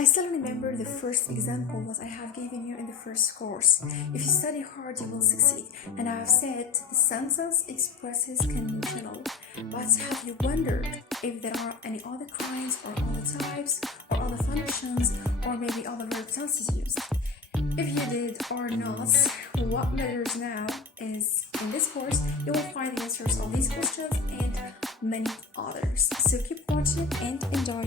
I still remember the first example that I have given you in the first course. If you study hard, you will succeed. And I have said the sentence expresses conditional. But have you wondered if there are any other kinds or other types or other functions or maybe other verb tenses used? If you did or not, what matters now is in this course you will find the answers of these questions and many others. So keep watching and enjoy.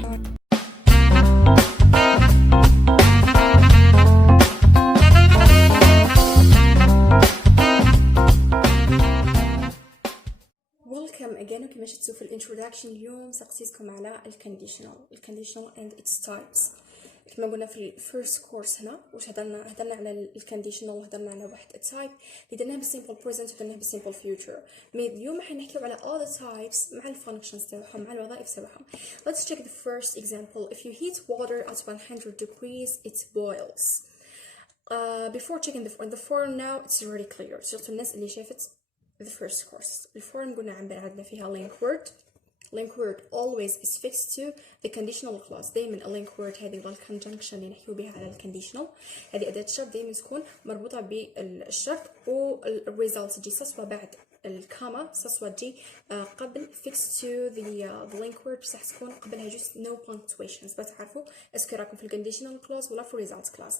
Welcome again. وكما شفتوا في الانترودكشن اليوم سأقصيكم على الكونديشنال and its types. كما قلنا في الفيرست كورس هنا واش هضرنا على الكونديشنال، هضرنا على واحد التايب اللي درناه بالسيمبل بريزنت ودرناه بالسيمبل فيوتشر. مي اليوم حنحكيو على all the types مع الفانكشنز تاعهم مع الوظائف تاعهم. Let's check the first example. If you heat water at 100 degrees it boils. Before checking the form now it's already clear. سورتو الناس اللي شافت the first course. الفورم قلنا عندنا فيها link word. link word always is fixed to the conditional clause. دائما a link word هذه ولا conjunction اللي نحكيو بها على الconditional، هذه أداة الشرط دائما تكون مربوطة بالشرط، والresult تجي سواء بعد الكاما سواء تجي قبل fixed to the link word، بصح تكون قبلها just no punctuations. بتعرفوا اسكو راكم في conditional clause ولا في result clause.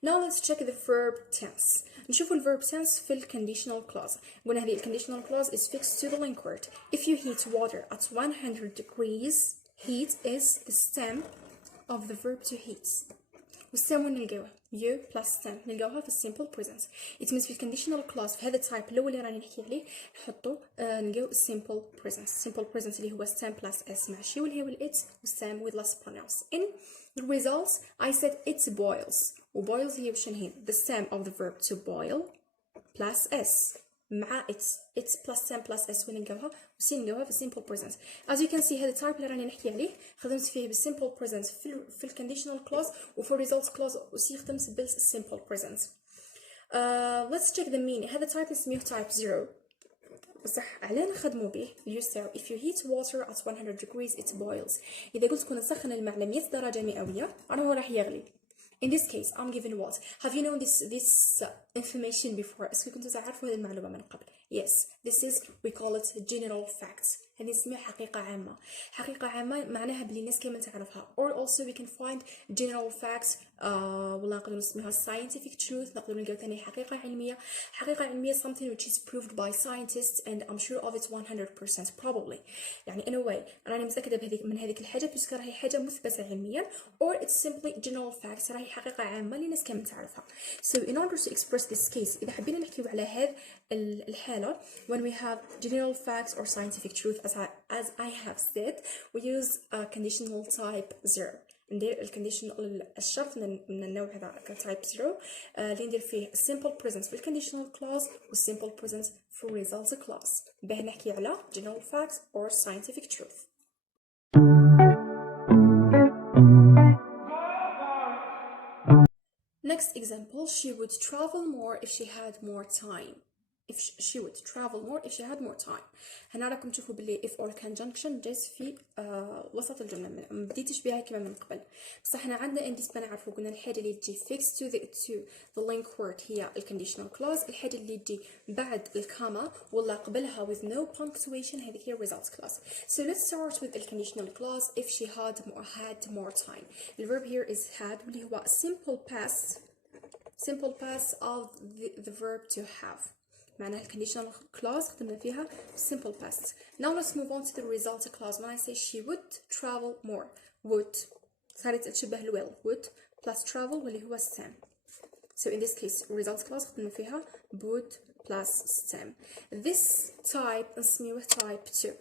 Now let's check the verb tense. نشوفوا الverb tense في conditional clause. قلنا هذه conditional clause is fixed to the link word. If you heat water at 100 degrees, heat is the stem of the verb to heat. والسtem وين نلقاوه؟ you plus stem نلقاوها في simple present. It means في conditional clause في هذا التايب الأول اللي راني نحكي عليه نحطوا نلقاو simple present. Simple present اللي هو stem plus s مع شي واللي هو it والstem with less pronouns. In the results I said it boils. وboils هي وش هي؟ the stem of the verb to boil plus s مع it plus stem plus s وين نلقاوها؟ وسي نلقاوها في simple present. As you can see هذا التايب اللي راني نحكي عليه خدمت فيه بالsimple present في الconditional clause وفي results clause وسي خدمت بالsimple present. Let's check the meaning. هذا التايب نسميه type 0. بصح علاه نخدمو به اليوز تاعو if you heat water at 100 degrees it boils. إذا قلت كون نسخن الماء على 100 درجة مئوية راهو راح يغلي. In this case I'm given what? Have you known this information before? اسكو كنتوا تعرفوا هذه المعلومة من قبل؟ Yes, this is we call it general facts. هذه نسميها حقيقة عامة. حقيقة عامة معناها بلي الناس كامل تعرفها. Or also we can find general facts ولا نقدر نسميها scientific truth. نقدر نلقاو ثاني حقيقة علمية. حقيقة علمية something which is proved by scientists and I'm sure of it 100% probably. يعني in a way راني متأكدة من هذيك الحاجة بيسكو راهي حاجة مثبتة علميا or it's simply general facts راهي حقيقة عامة اللي الناس كامل تعرفها. So in order to express this case إذا حبينا نحكيو على هذه الحالة when we have general facts or scientific truth as I have said we use a conditional type 0. ندير الكونديشنال الشرط من النوع هذا كتايب 0 اللي ندير فيه simple present في الكونديشنال clause والsimple present في result clause باه نحكي على general facts or scientific truth. Next example, she would travel more if she had more time. If she would travel more if she had more time. هنا راكم تشوفوا باللي if or conjunction جاز في وسط الجملة ما بديتش بها كما من قبل. بصح حنا عندنا ان ديس نعرفوا قلنا الحاجة اللي تجي fixed to the link word هي الconditional clause. الحاجة اللي تجي بعد الكاما ولا قبلها with no punctuation هذيك هي result clause. So let's start with the conditional clause. If she had more time. The verb here is had واللي هو simple past of the verb to have. معناها conditional clause خدمنا فيها simple past. Now let's move on to the result clause. When I say she would travel more, would صارت تشبه الويل would plus travel واللي هو stem. So in this case result clause خدمنا فيها would plus stem. This type نسميوه type 2.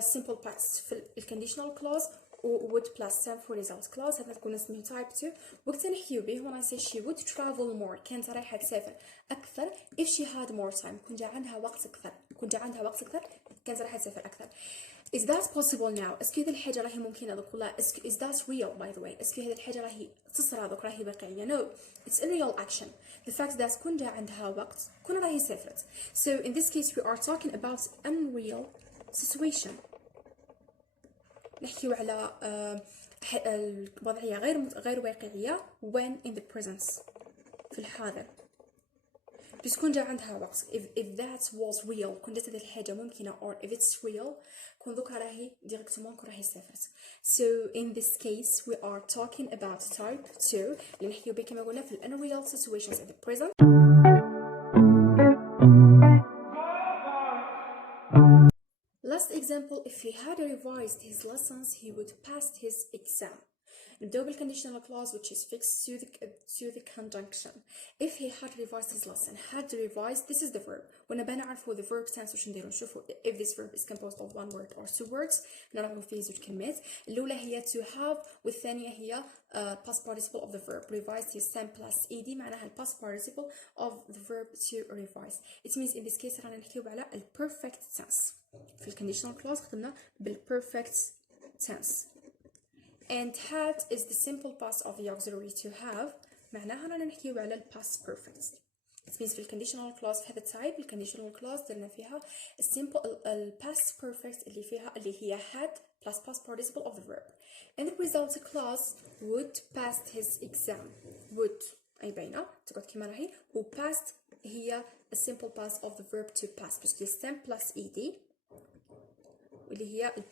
Simple past في conditional clause would plus stem for result clause. هذا تكون اسمه type 2. وقت نحكيو به when I say she would travel more كانت رايحة تسافر أكثر if she had more time كون جا عندها وقت أكثر كانت رايحة تسافر أكثر. Is that possible now? اسكو هذه الحاجة راهي ممكنة دوك ولا is that real by the way? اسكو هذه الحاجة راهي تصرى دوك راهي واقعية؟ No, it's a real action. The fact that كون جا عندها وقت كون راهي سافرت. So in this case we are talking about unreal situation. نحكيو على الوضعية غير واقعية when in the present في الحاضر بتكون جا عندها وقت. if that was real كون جات هذه الحاجة ممكنة or if it's real كون دوكا راهي ديريكتومون كون راهي سافرت. so in this case we are talking about type 2 اللي نحكيو به كما قلنا في ال unreal situations in the present. Last example, if he had revised his lessons he would pass his exam. نبداو بالconditional clause which is fixed to the conjunction. If he had revised his lesson, had revised, this is the verb. ونبا نعرفو the verb tense واش نديرو نشوفو if this verb is composed of one word or two words. نعرفو فيه زوج كلمات. الأولى هي to have والثانية هي past participle of the verb. Revised his same plus ed معناها ال past participle of the verb to revise. It means in this case رانا نحكيو على ال perfect tense. في conditional clause خدمنا بال perfect tense. And had is the simple past of the auxiliary to have معناها رانا نحكيو على ال past perfect. It means في conditional clause في هذا التايب conditional clause درنا فيها simple past perfect اللي هي had plus past participle of the verb. And the result clause would pass his exam. would أي باينة تقعد كما راهي و passed هي a simple past of the verb to pass plus the stem plus ed اللي هي ال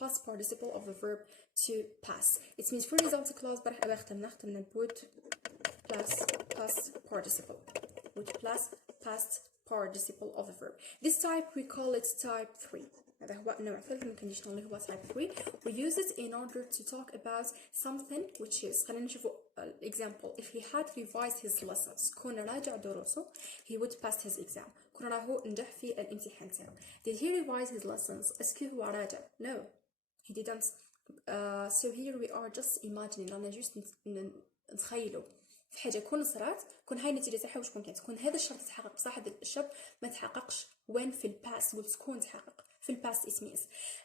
past participle of the verb to pass. It means for result clause برح ختمنا would plus past participle. would plus past participle of the verb. This type we call it type 3. هذا هو النوع الثالث من conditional اللي هو type 3. We use it in order to talk about something which is خلينا نشوفوا example. If he had revised his lessons كون راجع دروسه he would pass his exam. كون راهو نجح في الامتحان تاعو. Did he revise his lessons؟ اسكو هو راجع؟ No, he didn't. So here we are just imagining رانا جوست نتخيلوا في حاجه كون صرات كون هاي النتيجه تاعها واش كون كانت كون هذا الشرط تحقق بصح هذا الشرط ما تحققش وين في الباست قلت كون تحقق في الباست it means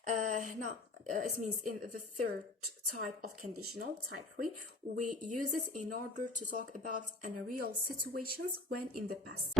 هنا it means in the third type of conditional type 3 we use it in order to talk about unreal situations when in the past.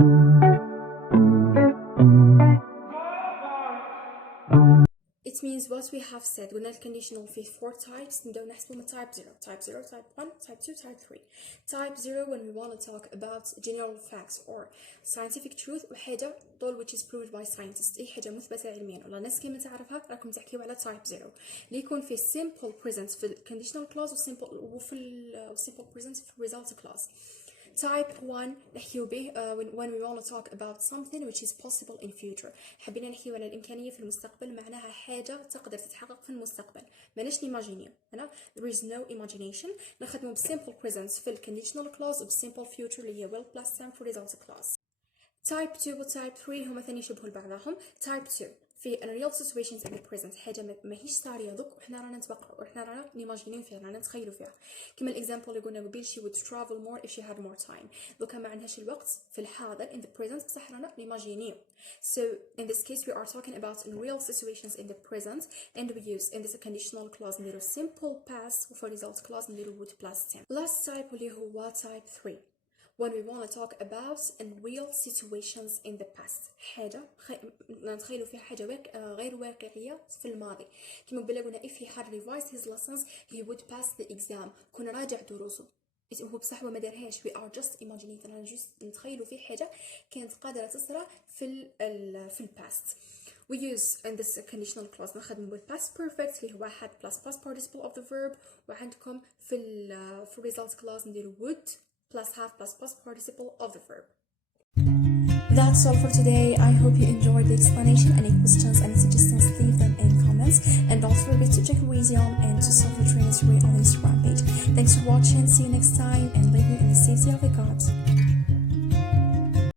It means what we have said. قلنا الconditional فيه 4 types نبداو نحسبو من type 0 type 0 type 1 type 2 type 3. type 0 when we want to talk about general facts or scientific truth وحاجة طول which is proved by scientists أي حاجة مثبتة علميا ولا ناس كيما تعرفها راكم تحكيو على type 0 اللي يكون فيه simple present في conditional clause وفي simple present في result clause. Type 1 نحكيو به when we want to talk about something which is possible in future. حبينا نحكيو على الإمكانية في المستقبل معناها حاجة تقدر تتحقق في المستقبل ماناش نيماجينيو هنا there is no imagination. نخدمو ب simple present في ال conditional clause و simple future اللي هي will plus time for result clause. Type 2 و type 3 هما ثاني يشبهوا لبعضهم. Type 2 في unreal situations in the present حاجه ماهيش صاريه دوك وحنا رانا نتوقعوا وحنا رانا نيماجينيو فيها رانا نتخيلوا فيها كما الاكزامبل اللي قلنا قبل she would travel more if she had more time. دوكا ما عندهاش الوقت في الحاضر in the present بصح رانا نيماجينيو. So in this case we are talking about unreal situations in the present and we use in this conditional clause نديرو simple past وفي result clause نديرو would plus 10. Last type اللي هو type 3 when we want to talk about unreal situations in the past. حاجة نتخيلوا فيها حاجة غير واقعية في الماضي كما قلنا if he had revised his lessons he would pass the exam. كنا راجع دروسه هو بصح ما دارهاش we are just imagining أنا جست نتخيلوا فيه حاجة كانت قادرة تصرى في الباست. We use in this conditional clause نخدم with past perfect اللي هو had plus past participle of the verb وعندكم في result clause نديرو would plus have plus past participle of the verb. That's all for today. I hope you enjoyed the explanation. Any questions, any suggestions, leave them in comments. And don't forget to check Resume and to self-train on the Instagram page. Thanks for watching. See you next time and leave you in the safety of the God.